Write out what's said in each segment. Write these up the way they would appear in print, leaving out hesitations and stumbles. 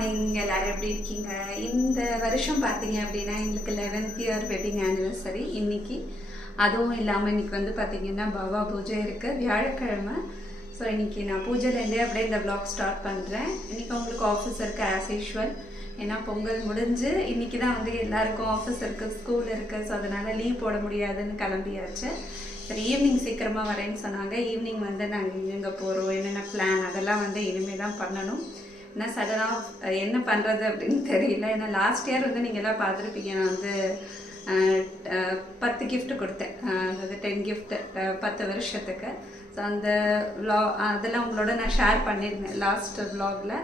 Morning எல்லாரும் எப்படி இருக்கீங்க? இந்த வருஷம் பார்த்தீங்க அப்படின்னா எங்களுக்கு 11th இயர் வெட்டிங் ஆனிவர்சரி இன்னைக்கு. அதுவும் இல்லாமல் இன்னைக்கு வந்து பார்த்தீங்கன்னா பாபா பூஜை இருக்குது, வியாழக்கிழமை. ஸோ இன்னைக்கு நான் பூஜைலேருந்தே அப்படியே இந்த விளாக் ஸ்டார்ட் பண்ணுறேன். இன்னைக்கு உங்களுக்கு ஆஃபீஸ் இருக்குது ஆஸ் யூஷுவல். ஏன்னா பொங்கல் முடிஞ்சு இன்னைக்கு தான் வந்து எல்லாருக்கும் ஆஃபீஸ் இருக்குது, ஸ்கூல் இருக்குது. ஸோ அதனால் லீவ் போட முடியாதுன்னு கிளம்பியாச்சு. சரி, ஈவினிங் சீக்கிரமாக வரேன்னு சொன்னாங்க. ஈவினிங் வந்து நாங்கள் எங்கே போகிறோம், என்னென்ன பிளான், அதெல்லாம் வந்து இனிமேல் தான் பண்ணணும். ஏன்னா சடனாக என்ன பண்ணுறது அப்படின்னு தெரியல. ஏன்னா லாஸ்ட் இயர் வந்து நீங்கள் எல்லாம் பார்த்துருப்பீங்க, நான் வந்து 10 gift கொடுத்தேன், அதாவது 10 gift 10 வருஷத்துக்கு. ஸோ அந்த அதெல்லாம் உங்களோட நான் ஷேர் பண்ணியிருந்தேன் லாஸ்ட் விலாகில்.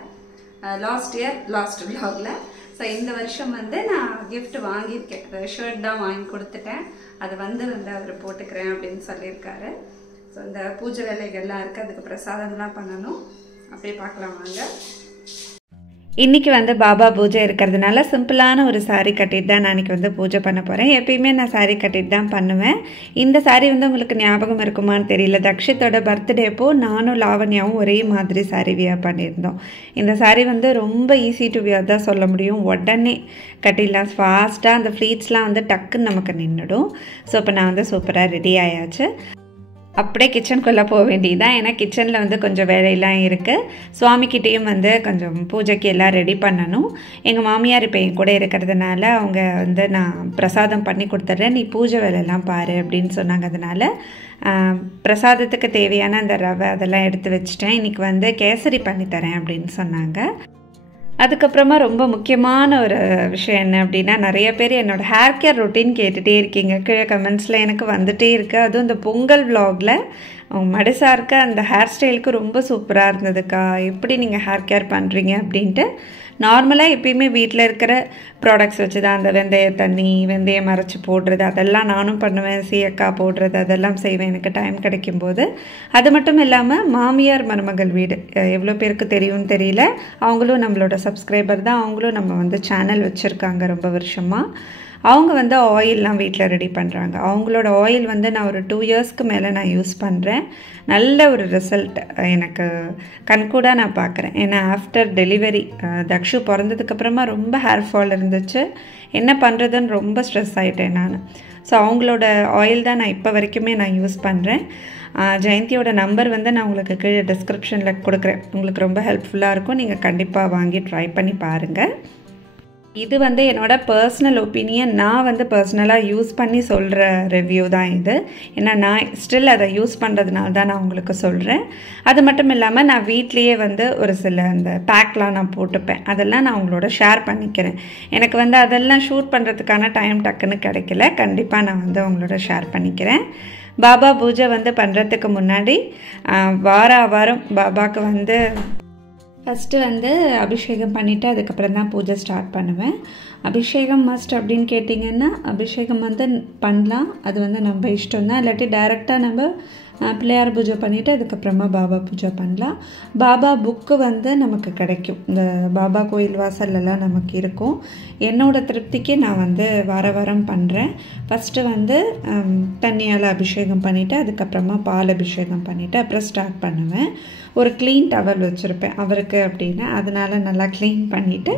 ஸோ இந்த வருஷம் வந்து நான் கிஃப்ட் வாங்கியிருக்கேன், ஷர்ட் தான் வாங்கி கொடுத்துட்டேன். அதை வந்து அவர் போட்டுக்கிறேன் அப்படின்னு சொல்லியிருக்காரு. ஸோ இந்த பூஜை வேலைகள்லாம் இருக்குது, அதுக்கு பிரசாதம்லாம் பண்ணணும். அப்படியே பார்க்கலாம் வாங்க. இன்றைக்கி வந்து பாபா பூஜை இருக்கிறதுனால சிம்பிளான ஒரு சாரீ கட்டிட்டு தான் நான் இன்றைக்கி வந்து பூஜை பண்ண போகிறேன். எப்பயுமே நான் சாரீ கட்டிட்டு தான் பண்ணுவேன். இந்த சாரீ வந்து உங்களுக்கு ஞாபகம் இருக்குமான்னு தெரியல, தக்ஷித்தோட பர்த்டே அப்போது நானும் லாவண்யாவும் ஒரே மாதிரி சாரீ வியர் பண்ணியிருந்தோம். இந்த சாரீ வந்து ரொம்ப ஈஸி டு வியர் தான் சொல்ல முடியும். உடனே கட்டிடலாம், ஃபாஸ்ட்டாக அந்த ஃப்ளீட்ஸ்லாம் வந்து டக்குன்னு நமக்கு நின்றுடும். ஸோ இப்போ நான் வந்து சூப்பராக ரெடி ஆயாச்சு. அப்படியே கிச்சனுக்குள்ளே போக வேண்டியதுதான். ஏன்னா கிச்சனில் வந்து கொஞ்சம் வேலையெல்லாம் இருக்குது. சுவாமிக்கிட்டேயும் வந்து கொஞ்சம் பூஜைக்கு எல்லாம் ரெடி பண்ணணும். எங்கள் மாமியார் இப்போ என் கூட இருக்கிறதுனால அவங்க வந்து நான் பிரசாதம் பண்ணி கொடுத்துட்றேன், நீ பூஜை வேலையெல்லாம் பாரு அப்படின்னு சொன்னாங்க. அதனால் பிரசாதத்துக்கு தேவையான அந்த ரவை அதெல்லாம் எடுத்து வச்சுட்டேன். இன்றைக்கி வந்து கேசரி பண்ணித்தரேன் அப்படின்னு சொன்னாங்க. அதுக்கப்புறமா ரொம்ப முக்கியமான ஒரு விஷயம் என்ன அப்படின்னா, நிறைய பேர் என்னோடய ஹேர் கேர் ரொட்டீன் கேட்டுகிட்டே இருக்கீங்க, கீழே கமெண்ட்ஸில் எனக்கு வந்துகிட்டே இருக்குது. அதுவும் இந்த பொங்கல் விலாகில் அவங்க மடிசார்க்க அந்த ஹேர் ஸ்டைலுக்கு ரொம்ப சூப்பராக இருந்ததுக்கா, எப்படி நீங்கள் ஹேர் கேர் பண்ணுறீங்க அப்படின்ட்டு. நார்மலாக எப்பயுமே வீட்டில் இருக்கிற ப்ராடக்ட்ஸ் வச்சு தான், அந்த வெந்தய தண்ணி, வெந்தயம் அரைச்சி போடுறது அதெல்லாம் நானும் பண்ணுவேன், சீயக்காய் போடுறது அதெல்லாம் செய்வேன் எனக்கு டைம் கிடைக்கும்போது. அது மட்டும் இல்லாமல் மாமியார் மருமகள் வீடு எவ்வளோ பேருக்கு தெரியும்னு தெரியல, அவங்களும் நம்மளோட சப்ஸ்கிரைபர் தான். அவங்களும் நம்ம வந்து சேனல் வச்சுருக்காங்க ரொம்ப வருஷமாக. அவங்க வந்து ஆயிலெலாம் வீட்டில் ரெடி பண்ணுறாங்க. அவங்களோட ஆயில் வந்து நான் ஒரு 2 இயர்ஸ்க்கு மேலே நான் யூஸ் பண்ணுறேன். நல்ல ஒரு ரிசல்ட் எனக்கு கண்கூடாக நான் பார்க்குறேன். ஏன்னா ஆஃப்டர் டெலிவரி தக்ஷு பிறந்ததுக்கப்புறமா ரொம்ப ஹேர் ஃபால் இருந்துச்சு. என்ன பண்ணுறதுன்னு ரொம்ப ஸ்ட்ரெஸ் ஆகிட்டேன் நான். ஸோ அவங்களோட ஆயில் தான் நான் இப்போ வரைக்குமே நான் யூஸ் பண்ணுறேன். ஜெயந்தியோட நம்பர் வந்து நான் உங்களுக்கு கீழே டிஸ்கிரிப்ஷனில் கொடுக்குறேன், உங்களுக்கு ரொம்ப ஹெல்ப்ஃபுல்லாக இருக்கும். நீங்கள் கண்டிப்பாக வாங்கி ட்ரை பண்ணி பாருங்கள். இது வந்து என்னோடய பர்சனல் ஒப்பீனியன், நான் வந்து பர்சனலாக யூஸ் பண்ணி சொல்கிற ரிவ்யூ தான் இது. ஏன்னா நான் ஸ்டில் அதை யூஸ் பண்ணுறதுனால தான் நான் உங்களுக்கு சொல்கிறேன். அது மட்டும் இல்லாமல் நான் வீட்லேயே வந்து ஒரு சில அந்த பேக்லாம் நான் போட்டுப்பேன், அதெல்லாம் நான் உங்களோட ஷேர் பண்ணிக்கிறேன். எனக்கு வந்து அதெல்லாம் ஷூட் பண்ணுறதுக்கான டைம் டக்குன்னு கிடைக்கல, கண்டிப்பாக நான் வந்து உங்களோட ஷேர் பண்ணிக்கிறேன். பாபா பூஜை வந்து பண்ணுறதுக்கு முன்னாடி வாரம் பாபாவுக்கு வந்து ஃபஸ்ட்டு வந்து அபிஷேகம் பண்ணிவிட்டு அதுக்கப்புறம் தான் பூஜை ஸ்டார்ட் பண்ணுவேன். அபிஷேகம் மஸ்ட் அப்படின்னு கேட்டிங்கன்னா, அபிஷேகம் வந்து பண்ணலாம், அது வந்து நம்ம இஷ்டம் தான். இல்லாட்டி டைரெக்டாக நம்ம பிள்ளையார் பூஜை பண்ணிவிட்டு அதுக்கப்புறமா பாபா பூஜை பண்ணலாம். பாபா புக்கு வந்து நமக்கு கிடைக்கும், இந்த பாபா கோயில் வாசல்லலாம் நமக்கு இருக்கும். என்னோடய திருப்திக்கு நான் வந்து வாரம் பண்ணுறேன். ஃபஸ்ட்டு வந்து தண்ணியால் அபிஷேகம் பண்ணிவிட்டு அதுக்கப்புறமா பால் அபிஷேகம் பண்ணிவிட்டு அப்புறம் ஸ்டார்ட் பண்ணுவேன். ஒரு க்ளீன் டவல் வச்சுருப்பேன் அவருக்கு அப்படின்னா, அதனால் நல்லா க்ளீன் பண்ணிவிட்டு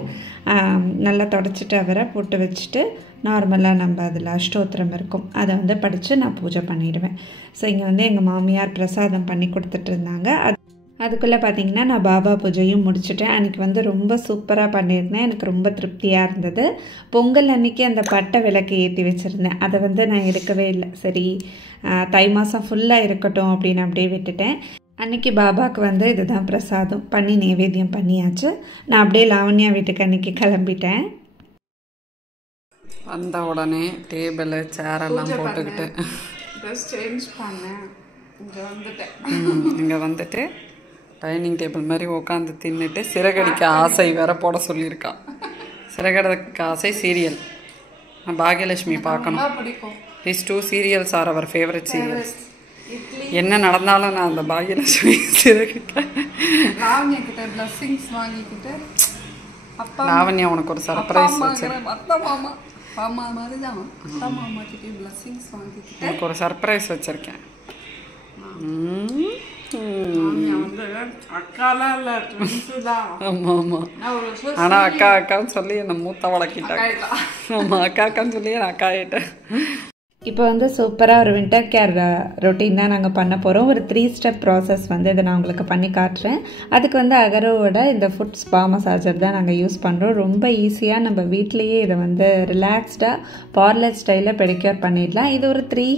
நல்லா தொடச்சிட்டு அவரை போட்டு வச்சுட்டு நார்மலாக நம்ம அதில் அஷ்டோத்திரம் இருக்கும் அதை வந்து படித்து நான் பூஜை பண்ணிவிடுவேன். ஸோ இங்கே வந்து எங்கள் மாமியார் பிரசாதம் பண்ணி கொடுத்துட்டு இருந்தாங்க. அதுக்குள்ளே பார்த்திங்கன்னா நான் பாபா பூஜையும் முடிச்சுட்டேன். அன்றைக்கி வந்து ரொம்ப சூப்பராக பண்ணியிருந்தேன், எனக்கு ரொம்ப திருப்தியாக இருந்தது. பொங்கல் அன்றைக்கி அந்த பட்டை விளக்கு ஏற்றி வச்சுருந்தேன், அதை வந்து நான் எடுக்கவே இல்லை. சரி தை மாதம் ஃபுல்லாக இருக்கட்டும் அப்படின்னு அப்படியே விட்டுட்டேன். அன்றைக்கி பாபாவுக்கு வந்து இதுதான் பிரசாதம் பண்ணி நைவேத்தியம் பண்ணியாச்சு. நான் அப்படியே லாவண்யா வீட்டுக்கு அன்றைக்கி கிளம்பிட்டேன். வந்த உடனே டேபிள் சேரெல்லாம் போட்டுக்கிட்டு ட்ரெஸ் சேஞ்ச் பண்ணேன், இங்கே வந்துட்டு டைனிங் டேபிள் மாதிரி உட்காந்து தின்னுட்டு சிறகடிக்க ஆசை வேற போட சொல்லியிருக்கா. சிறகடிக்க ஆசை சீரியல் பாக்யலட்சுமி பார்க்கணும். These 2 serials are our favorite serials. என்ன நடந்தாலும் நான் அந்த பாக்யலட்சுமி சிறகிட்ட லாவண்யா கிட்ட பிளஸிங்ஸ் வாங்கிக்கிட்டு, லாவண்யா உனக்கு ஒரு சர்ப்ரைஸ் வச்சிருக்கேன். மாமா மாதிரி தான் அத்தா மாமா கிட்டே பிளஸிங்ஸ் வாங்கிக்கிட்டு உனக்கு ஒரு சர்ப்ரைஸ் வச்சுருக்கேன். அக்காலாம் இல்லை, தான். ஆமாம் ஆமாம். ஆனால் அக்கா அக்கான்னு சொல்லி என்னை மூத்த வளர்க்கிட்டாங்க. ஆமாம், அக்கா அக்கான்னு சொல்லி நான் அக்கா ஆகிட்டேன். இப்போ வந்து சூப்பராக ஒரு வின்டர் கேர் ரொட்டீன் தான் நாங்கள் பண்ண போகிறோம். ஒரு 3 ஸ்டெப் ப்ராசஸ் வந்து இதை நான் உங்களுக்கு பண்ணி காட்டுறேன். அதுக்கு வந்து அகரோவோட இந்த ஃபுட் ஸ்பா மசாஜர் தான் நாங்கள் யூஸ் பண்ணுறோம். ரொம்ப ஈஸியாக நம்ம வீட்லேயே இதை வந்து ரிலாக்ஸ்டாக பார்லர் ஸ்டைலில் பெடிக்யூர் பண்ணிடலாம். இது ஒரு 3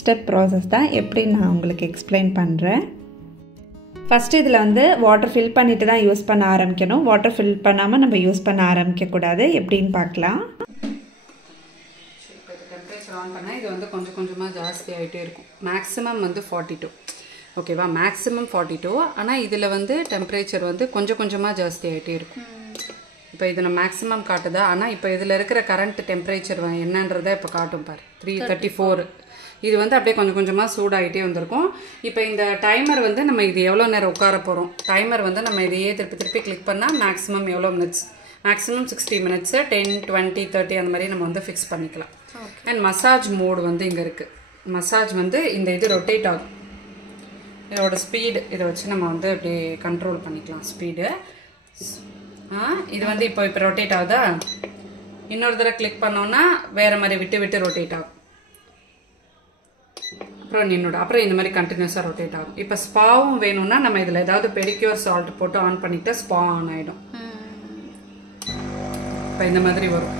ஸ்டெப் ப்ராசஸ் தான். எப்படின்னு நான் உங்களுக்கு எக்ஸ்பிளைன் பண்ணுறேன். ஃபஸ்ட்டு இதில் வந்து வாட்டர் ஃபில் பண்ணிவிட்டு தான் யூஸ் பண்ண ஆரம்பிக்கணும். வாட்டர் ஃபில் பண்ணாமல் நம்ம யூஸ் பண்ண ஆரம்பிக்கக்கூடாது. எப்படின்னு பார்க்கலாம். இப்போ இது டெம்பரேச்சர் ஆன் பண்ணால் இது வந்து கொஞ்சம் கொஞ்சமாக ஜாஸ்தி ஆகிட்டே இருக்கும். மேக்ஸிமம் வந்து 42, ஓகேவா? மேக்ஸிமம் 42. ஆனால் இதில் வந்து டெம்பரேச்சர் வந்து கொஞ்சம் கொஞ்சமாக ஜாஸ்தி ஆகிட்டே இருக்கும். இப்போ இது நான் மேக்ஸிமம் காட்டுதா? ஆனால் இப்போ இதில் இருக்கிற கரண்ட் டெம்பரேச்சர் என்னன்றதை இப்போ காட்டும் பாரு, 334. இது வந்து அப்படியே கொஞ்சம் கொஞ்சமாக சூடாகிட்டே வந்திருக்கும். இப்போ இந்த டைமர் வந்து நம்ம இது எவ்வளோ நேரம் உட்கார போகிறோம், டைமர் வந்து நம்ம இதையே திருப்பி திருப்பி கிளிக் பண்ணால் மேக்ஸிமம் எவ்வளோ மினிட்ஸ், மேக்ஸிமம் 60 மினிட்ஸ், 10, 20, 30 அந்த மாதிரி நம்ம வந்து ஃபிக்ஸ் பண்ணிக்கலாம். அண்ட் மசாஜ் மோடு வந்து இங்கே இருக்குது. மசாஜ் வந்து இந்த இது ரொட்டேட் ஆகும். இதோட ஸ்பீடு இதை வச்சு நம்ம வந்து அப்படியே கண்ட்ரோல் பண்ணிக்கலாம் ஸ்பீடு. இது வந்து இப்போ ரொட்டேட் ஆகுதா? இன்னொரு தடவை கிளிக் பண்ணோன்னா வேறு மாதிரி விட்டு விட்டு ரொட்டேட் ஆகும். அப்புறம் நின்னோட அப்புறம் இந்த மாதிரி கண்டினியூஸாக ரொட்டேட் ஆகும். இப்போ ஸ்பாவும் வேணும்னா நம்ம இதில் ஏதாவது பெடிக்யூர் சால்ட் போட்டு ஆன் பண்ணிட்டு ஸ்பா ஆன் ஆகிடும். இப்போ இந்த மாதிரி வரும்,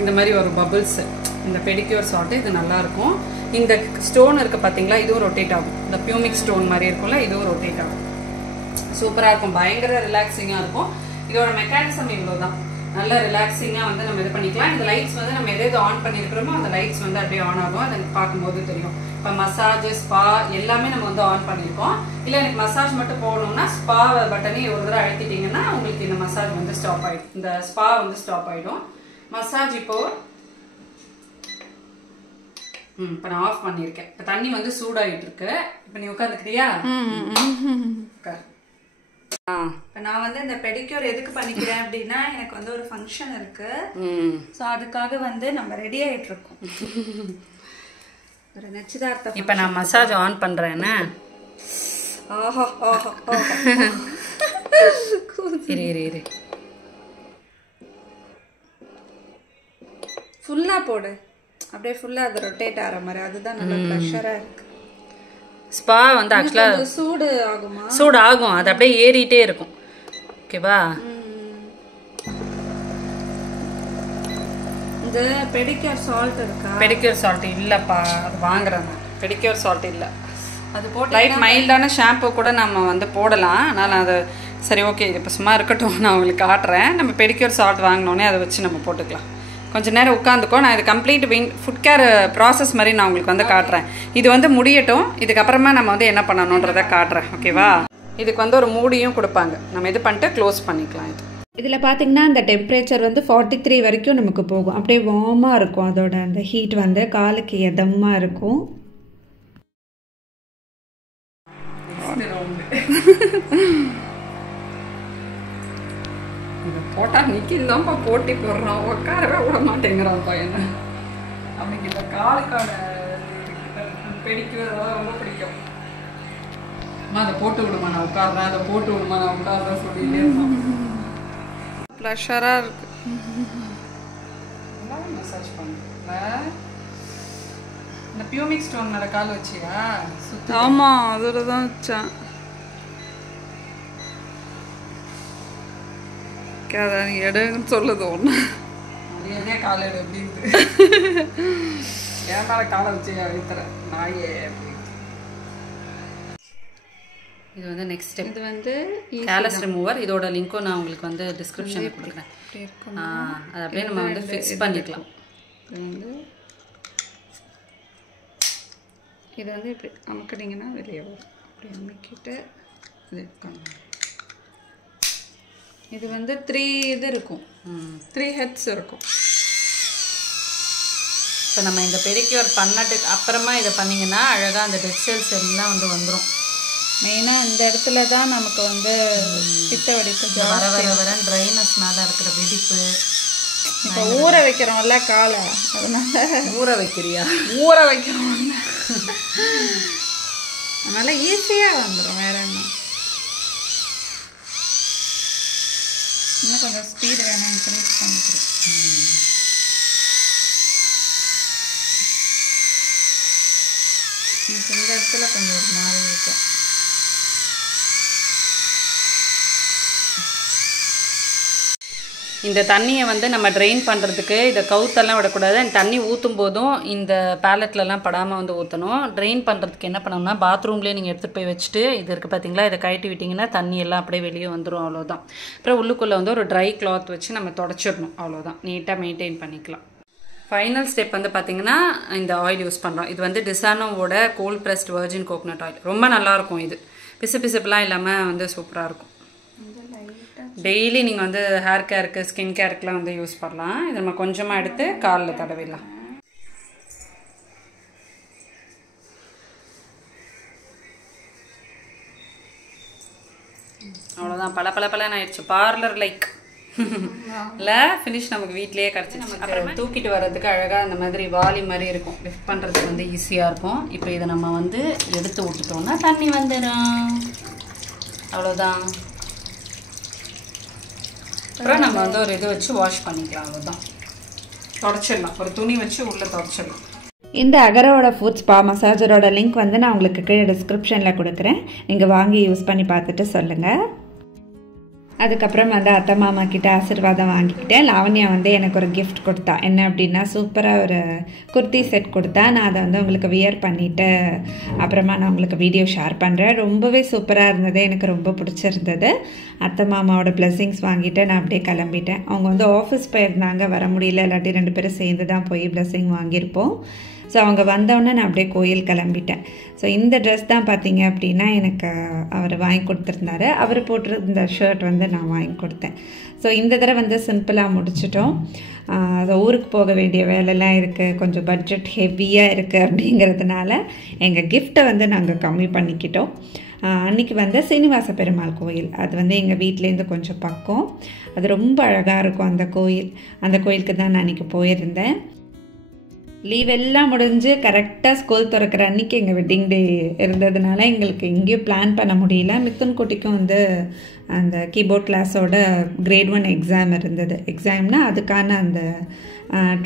இந்த மாதிரி ஒரு பபிள்ஸ். இந்த பெடிக்யூர் சால்ட்டு இது நல்லாயிருக்கும். இந்த ஸ்டோன் இருக்குது பார்த்தீங்களா, இதுவும் ரொட்டேட் ஆகும். இந்த பியூமிக் ஸ்டோன் மாதிரி இருக்கும்ல, இதுவும் ரொட்டேட் ஆகும். சூப்பராக இருக்கும், பயங்கர ரிலாக்ஸிங்காக இருக்கும். இதோட மெக்கானிசம் இவ்வளோ தான். நல்லா ரிலாக்ஸிங்காக வந்து நம்ம இது பண்ணிக்கலாம். இந்த லைட்ஸ் வந்து நம்ம எது ஆன் பண்ணியிருக்கிறோமோ அந்த லைட்ஸ் வந்து அப்படியே ஆன் ஆகும். அது பார்க்கும்போது தெரியும். இப்போ மசாஜ், ஸ்பா எல்லாமே நம்ம வந்து ஆன் பண்ணியிருக்கோம். இல்லை எனக்கு மசாஜ் மட்டும் போகணும்னா ஸ்பா பட்டனே ஒரு தடவை அழுத்திட்டிங்கன்னா உங்களுக்கு இந்த மசாஜ் வந்து ஸ்டாப் ஆகிடும், இந்த ஸ்பா வந்து ஸ்டாப் ஆகிடும். மசாஜ் இப்போது இப்போ நான் ஆஃப் பண்ணியிருக்கேன். இப்போ தண்ணி வந்து சூடாகிட்டு இருக்கு. இப்போ நீ உட்காந்துக்கிறியா? இப்போ நான் வந்து இந்த பெடிக்யூர் எதுக்கு பண்ணிக்கிறேன் அப்படின்னா, எனக்கு வந்து ஒரு ஃபங்க்ஷன் இருக்கு. ஸோ அதுக்காக வந்து நம்ம ரெடி ஆகிட்டு இருக்கோம். ஒரு நிச்சயதார்த்தம். இப்போ நான் மசாஜ் ஆன் பண்ணுறேன்னா ஆஹா ஆஹா இரு இரு இரு ஃபுல்லாக போடு, அப்படியே ஃபுல்லாக அது ரொட்டேட் ஆகிற மாதிரி. அதுதான் நல்ல ப்ரெஷராக இருக்கு. ஸ்பா வந்து ஆக்சுவலாக சூடு ஆகுமா? சூடு ஆகும், அது அப்படியே ஏறிட்டே இருக்கும். ஓகேவா? இந்த பெடிக்யூர் சால்ட் இருக்கா? பெடிக்யூர் சால்ட் இல்லைப்பா, அது வாங்குறேன் நான். பெடிக்யூர் சால்ட் இல்லை, அது போட்டு லைட் மைல்டான ஷாம்பு கூட நம்ம வந்து போடலாம். அதனால் அது சரி, ஓகே, இப்போ சும்மா இருக்கட்டும், நான் உங்களுக்கு காட்டுறேன். நம்ம பெடிக்யூர் சால்ட் வாங்கினோடனே அதை வச்சு நம்ம போட்டுக்கலாம். கொஞ்சம் நேரம் உட்காந்துக்கோ. நான் இது கம்ப்ளீட் ஃபுட் கேர் ப்ராசஸ் மாதிரி நான் உங்களுக்கு வந்து காட்டுறேன். இது வந்து முடியட்டும், இதுக்கப்புறமா நம்ம வந்து என்ன பண்ணணுன்றதை காட்டுறேன். ஓகேவா? இதுக்கு வந்து ஒரு மூடியும் கொடுப்பாங்க. நம்ம இது பண்ணிட்டு க்ளோஸ் பண்ணிக்கலாம். இதில் பார்த்தீங்கன்னா அந்த டெம்பரேச்சர் வந்து 43 வரைக்கும் நமக்கு போகும். அப்படியே வார்மாக இருக்கும். அதோட அந்த ஹீட் வந்து காலுக்கு எதமாக இருக்கும். போட்டால் நிக்கில் தான்ப்பா போட்டி போடுறான், உட்காரவே விட மாட்டேங்கிறான் பையனை. அவனுக்கு இந்த காலுக்கான பெடிக்கிறது ரொம்ப பிடிக்கும். அதை போட்டு விடுமா, நான் உட்காடுறேன், அதை போட்டு விடுமா, நான் உட்காடுறேன் சொல்லிட்டே இருப்பான். ப்ளஷராக இருக்கு. மசாஜ் பண்ணுறேன். இந்த பியூமிக் ஸ்டோன் மேலே கால் வச்சியா? ஆமாம், அதோட தான் வச்சேன். நீ எடுன்னு சொல்லுது ஒன்று, அதே காலை எடு அப்படின்ட்டு. ஏன் மேலே காலை வச்சு அழுத்துறேன் நாயே அப்படின்னு. இது வந்து நெக்ஸ்ட் ஸ்டெப். இது வந்து கேலஸ் ரிமூவர். இதோட லிங்க்கும் நான் உங்களுக்கு வந்து டிஸ்கிரிப்ஷனில் கொடுக்குறேன். அதை அப்படியே நம்ம வந்து ஃபிக்ஸ் பண்ணிக்கலாம். இது வந்து இப்படி அமுக்கிட்டிங்கன்னா வெளியே வரும். அப்படி அமுக்கிட்டு இது இது வந்து 3 இது இருக்கும், 3 ஹெட்ஸ் இருக்கும். இப்போ நம்ம இந்த பெடிக்யூர் பண்ணட்டுக்கு அப்புறமா இதை பண்ணிங்கன்னா அழகாக அந்த டெட் செல்ஸ் எல்லாம் வந்து வந்துடும். மெயினாக இந்த இடத்துல தான் நமக்கு வந்து பித்த வெடிப்பு வர வர வர ட்ரைனஸ்னால இருக்கிற வெடிப்பு. இப்போ ஊற வைக்கிறோம்ல காலை, அதனால ஊற வைக்கிறியா? ஊற வைக்கிறோம். அதனால் ஈஸியாக வந்துடும். வேறு என்ன, இன்னும் கொஞ்சம் ஸ்பீடு வேணால் இன்க்ரீஸ் பண்ணிக்கிறேன். இந்த இடத்துல கொஞ்சம் ஒரு மாதிரி இருக்கும். இந்த தண்ணியை வந்து நம்ம ட்ரெயின் பண்ணுறதுக்கு இதை கவுத்தெல்லாம் விடக்கூடாது. தண்ணி ஊற்றும் போதும் இந்த பேலட்லலாம் படாமல் வந்து ஊற்றணும். ட்ரெயின் பண்ணுறதுக்கு என்ன பண்ணணும்னா பாத்ரூம்லேயே நீங்கள் எடுத்துகிட்டு போய் வச்சுட்டு இது இருக்குது பார்த்தீங்களா, இதை கழட்டி விட்டிங்கன்னா தண்ணி எல்லாம் அப்படியே வெளியே வந்துடும். அவ்வளோதான். அப்புறம் உள்ளுக்குள்ளே வந்து ஒரு ட்ரை கிளாத் வச்சு நம்ம தொடச்சிடணும். அவ்வளோதான். நீட்டாக மெயின்டைன் பண்ணிக்கலாம். ஃபைனல் ஸ்டெப் வந்து பார்த்திங்கன்னா இந்த ஆயில் யூஸ் பண்ணுறோம். இது வந்து டிசானோவோட cold pressed virgin coconut oil. ரொம்ப நல்லாயிருக்கும். இது பிசுபிசுப்புலாம் இல்லாமல் வந்து சூப்பராக இருக்கும். டெய்லி நீங்கள் வந்து ஹேர் கேருக்கு ஸ்கின் கேருக்குலாம் வந்து யூஸ் பண்ணலாம். இதை நம்ம கொஞ்சமாக எடுத்து காலில் தடவிடலாம். அவ்வளோதான். பல ஆயிடுச்சு. பார்லர் லைக் இல்லை, ஃபினிஷ் நமக்கு வீட்லேயே கிடச்சிச்சு. அப்புறம் தூக்கிட்டு வர்றதுக்கு அழகாக அந்த மாதிரி வாலி மாதிரி இருக்கும். லிஃப்ட் பண்ணுறதுக்கு வந்து ஈஸியாக இருக்கும். இப்போ இதை நம்ம வந்து எடுத்து விட்டுட்டோம்னா தண்ணி வந்துடும். அவ்வளோதான். அப்புறம் நம்ம வந்து ஒரு இது வச்சு வாஷ் பண்ணிக்கலாம். அவ்வளோதான். தொடச்சிடலாம். ஒரு துணி வச்சு உள்ளே தொடச்சிடலாம். இந்த அகரோட ஃபுட் ஸ்பா மசாஜரோட லிங்க் வந்து நான் உங்களுக்கு கீழே டிஸ்கிரிப்ஷனில் கொடுக்குறேன். நீங்கள் வாங்கி யூஸ் பண்ணி பார்த்துட்டு சொல்லுங்கள். அதுக்கப்புறம் வந்து அத்தை மாமா கிட்ட ஆசீர்வாதம் வாங்கிக்கிட்டேன். லாவண்யா வந்து எனக்கு ஒரு கிஃப்ட் கொடுத்தா. என்ன அப்படின்னா சூப்பராக ஒரு குர்த்தி செட் கொடுத்தா. நான் அதை வந்து உங்களுக்கு வியர் பண்ணிவிட்டு அப்புறமா நான் உங்களுக்கு வீடியோ ஷேர் பண்ணுறேன். ரொம்பவே சூப்பராக இருந்தது. எனக்கு ரொம்ப பிடிச்சிருந்தது. அத்தை மாமாவோட பிளெஸ்ஸிங்ஸ் வாங்கிட்டு நான் அப்படியே கிளம்பிட்டேன். அவங்க வந்து ஆஃபீஸ் போயிருந்தாங்க, வர முடியல. இல்லாட்டி 2 பேரும் சேர்ந்து தான் போய் பிளெஸ்ஸிங் வாங்கியிருப்போம். ஸோ அவங்க வந்தோடனே நான் அப்படியே கோயில் கிளம்பிட்டேன். ஸோ இந்த ட்ரெஸ் தான் பார்த்தீங்க அப்படின்னா எனக்கு அவர் வாங்கி கொடுத்துருந்தாரு. அவர் போட்டிருந்த ஷர்ட் வந்து நான் வாங்கி கொடுத்தேன். ஸோ இந்த தடவை வந்து சிம்பிளாக முடிச்சிட்டோம். ஊருக்கு போக வேண்டிய வேலைலாம் இருக்குது, கொஞ்சம் பட்ஜெட் ஹெவியாக இருக்குது. அப்படிங்கிறதுனால எங்கள் கிஃப்ட்டை வந்து நாங்கள் கம்மி பண்ணிக்கிட்டோம். அன்றைக்கி வந்து சீனிவாச பெருமாள் கோயில், அது வந்து எங்கள் வீட்டிலேருந்து கொஞ்சம் பக்கம். அது ரொம்ப அழகாக இருக்கும் அந்த கோயில். அந்த கோயிலுக்கு தான் நான் அன்றைக்கி போயிருந்தேன். லீவ் எல்லாம் முடிஞ்சு கரெக்டாக ஸ்கூல் திறக்கிற அன்றைக்கி எங்கள் வெட்டிங் டே இருந்ததுனால எங்களுக்கு எங்கேயும் பிளான் பண்ண முடியல. மித்துன் குட்டிக்கும் வந்து அந்த கீபோர்ட் கிளாஸோட கிரேட் 1 எக்ஸாம் இருந்தது. எக்ஸாம்னா அதுக்கான அந்த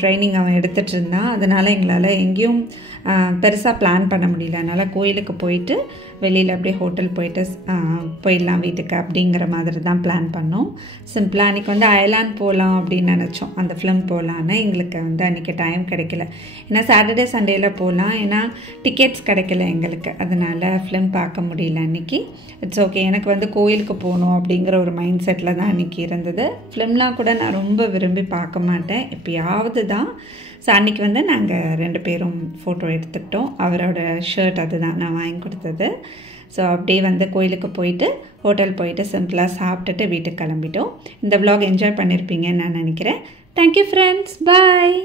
ட்ரைனிங் அவன் எடுத்துகிட்டு இருந்தான். அதனால் எங்களால் எங்கேயும் பெருசாக பிளான் பண்ண முடியல. அதனால் கோயிலுக்கு போயிட்டு வெளியில் அப்படியே ஹோட்டல் போயிட்டு போயிடலாம் வீட்டுக்கு அப்படிங்கிற மாதிரி தான் பிளான் பண்ணோம். சிம்பிளாக அன்றைக்கி வந்து அயலான் போகலாம் அப்படின்னு நினச்சோம். அந்த ஃபிலிம் போகலான்னு எங்களுக்கு வந்து அன்றைக்கி டைம் கிடைக்கல. ஏன்னா சாட்டர்டே சண்டேயில் போகலாம், ஏன்னா டிக்கெட்ஸ் கிடைக்கல எங்களுக்கு. அதனால் ஃபிலிம் பார்க்க முடியல அன்றைக்கி. It's okay. எனக்கு வந்து கோயிலுக்கு போகணும் அப்படிங்கிற ஒரு மைண்ட் செட்டில் தான் அன்றைக்கி இருந்தது. ஃபிலிம்லாம் கூட நான் ரொம்ப விரும்பி பார்க்க மாட்டேன், எப்பயாவது தான். ஸோ அன்றைக்கி வந்து நாங்கள் 2 பேரும் ஃபோட்டோ எடுத்துக்கிட்டோம். அவரோட ஷர்ட் அதுதான் நான் வாங்கி கொடுத்தது. ஸோ அப்படியே வந்து கோயிலுக்கு போயிட்டு ஹோட்டல் போயிட்டு சிம்பிளாக சாப்பிட்டுட்டு வீட்டுக்கு கிளம்பிட்டோம். இந்த vlog என்ஜாய் பண்ணியிருப்பீங்கன்னு நான் நினைக்கிறேன். Thank you friends. பாய்.